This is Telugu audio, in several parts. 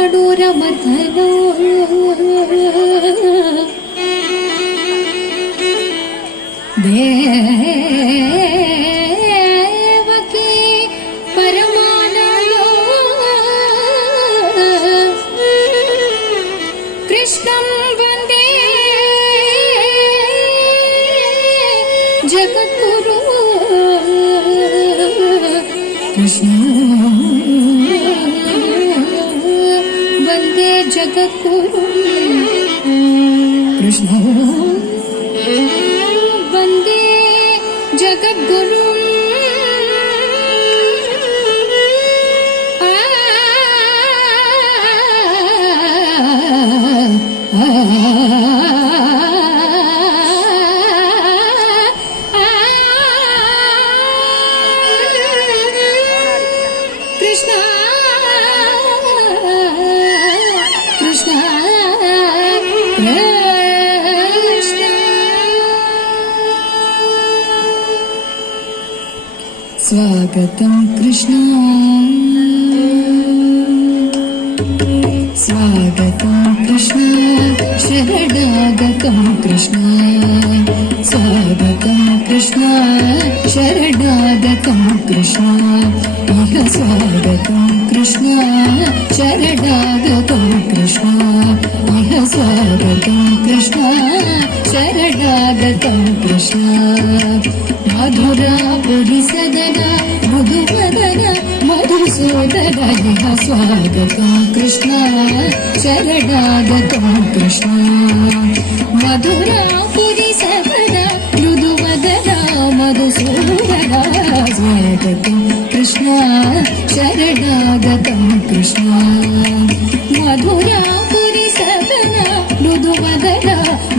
चाडूरमथनो देवकी परमानन्दो कृष्णं वन्दे जगद्गुरु कृष्ण वन्दे जगद्गुरु कृष्ण वन्दे जगद्गुरु कृष्ण कृष्ण कृष्ण स्वागतं कृष्ण स्वागतं कृष्ण शरणागतं कृष्ण स्वागतं कृष्ण शरणागतं कृष्ण इह स्वागतं कृष्ण शरणागतं कृष्ण इह स्वागतं कृष्ण शरणागतं कृष्ण मधुरापुरी सदना मधुवदन मधुसूदन इह स्वागतं कृष्ण शरणागतं कृष्ण मधुरापुरी सदना मृदुवदन मधुसूदन स्वागतं कृष्ण शरणागतं कृष्ण मधुरापुरी सदना मृदुवदन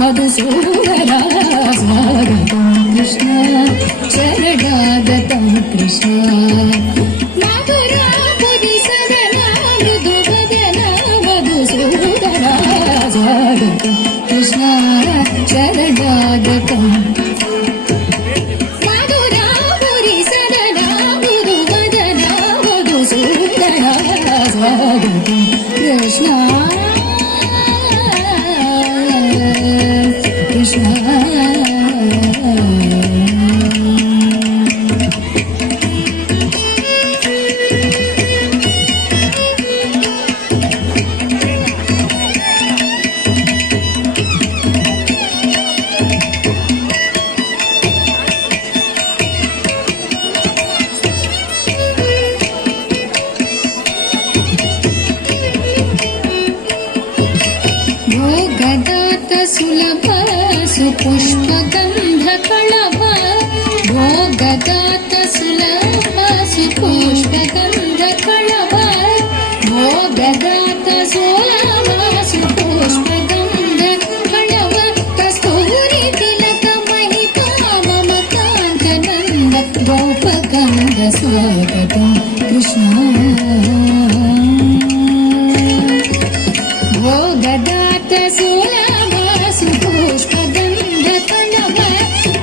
मधुसूदन स्वागतं कृष्ण शरणागतं कृष्ण मधुरापुरी सदना मृदुवदन मधुसूदन स्वागतं कृष्ण शरणागतं मधुरापुरी सदना मृदुवदन मधुसूदन स्वागतं कृष्ण कृष्ण भोगदात सुलभ सुपुष्पगन्धकळभ भोगदात सुलभ सुपुष्पगन्धकळभ भोगदात सुलभ सुपुष्पगन्धकळभ कस्तूरी तिलक महिता मम कान्तनन्द गोपकन्द स्वागतं कृष्ण भोगदात सुलभ सुपुष्पगन्धकळभ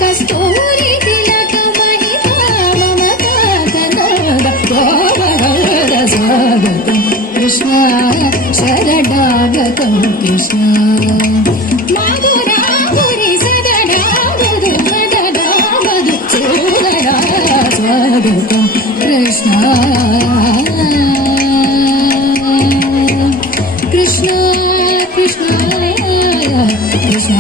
कस्तूरी तिलक महिता मम कान्तनन्द गोपकन्द स्वागतं कृष्ण शरणागतं कृष्ण मधुरापुरी सदना मधुवदन मधुसूदन स्वागतं कृष्ण कृष्ण कृष्ण कृष्ण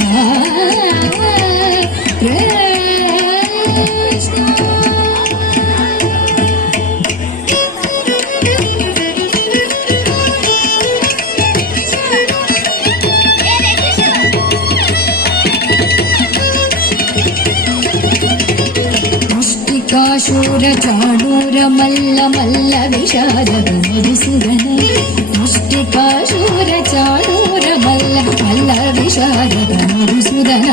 मुष्टिकाशूर चाणूर मल्ल मल्ल विषाद मधुसूदन मुष्टिकाशूर चाणूर मल्ल मल्ल विषाद मधुसूदन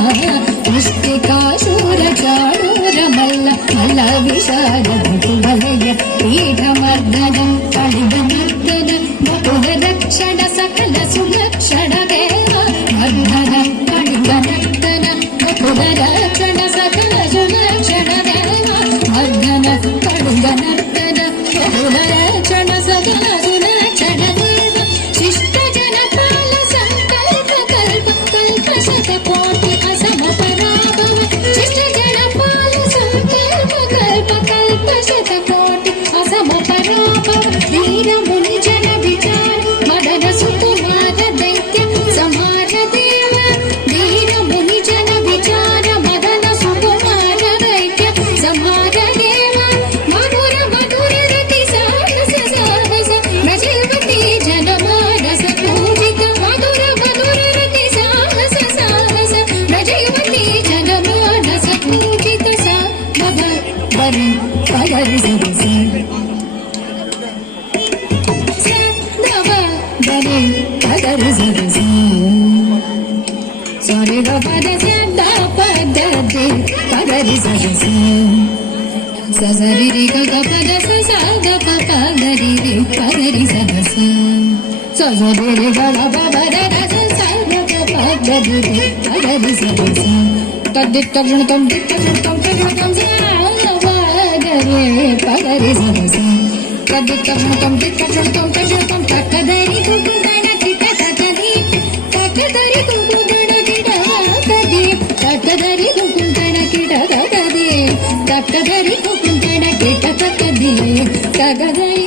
मुष्टिकाशूर चाणूर मल्ल मल्ल विषाद मधुवलय पीठमर्दनं कलिगमर्दन मुकुलरक्षण सकल सुलक्षण देव मर्दनं कलिगमर्दन రక్షణ సకల సులక్షణ దేవ మర్దన కడుగ నర్తన బహుళ రక్షణ సకల సులక్షణ దేవ శిష్ట జన పాల సంకల్ప కల్ప కల్ప శత కోటి అసమ పరాభవ శిష్ట జన పాల సంకల్ప కల్ప కల్ప శత కోటి అసమ పరాభవ వీర ముని జన విచార మదన సుకుమార దైత్య సంహార దేవ వీర ముని జన విచార మదన సుకుమార దైత్య సంహార దేవ మధుర మధుర రతి సాహస సాహస ప్రజల్వతి జన మానస పూజిత మధుర మధుర రతి సాహస సాహస ప్రజల్వతి జన మానస పూజిత సా భవ వరి పగరి సరస దని పగరి సరస సరి గ పద సద పద ది పగరి సరస సరి రి గ పద స గ ప పగరి రి పగరి సరస సరి రి గ ప పద స గ ప పగరి రి పగరి సరస తద్ది తగుణ తం ది తగుణ తం తగుణ తం స పగరి పగరి సరస తద్ది తగుణ తం ది తగుణ తం తగుణ తం తక్కదరి కుకుదన కిట తకది తక్కదరి కుకుదన కిట తకది తక్కదరి కుకుదన కిట తకది తక్కదరి కుకుదన కిట తకది తకదరి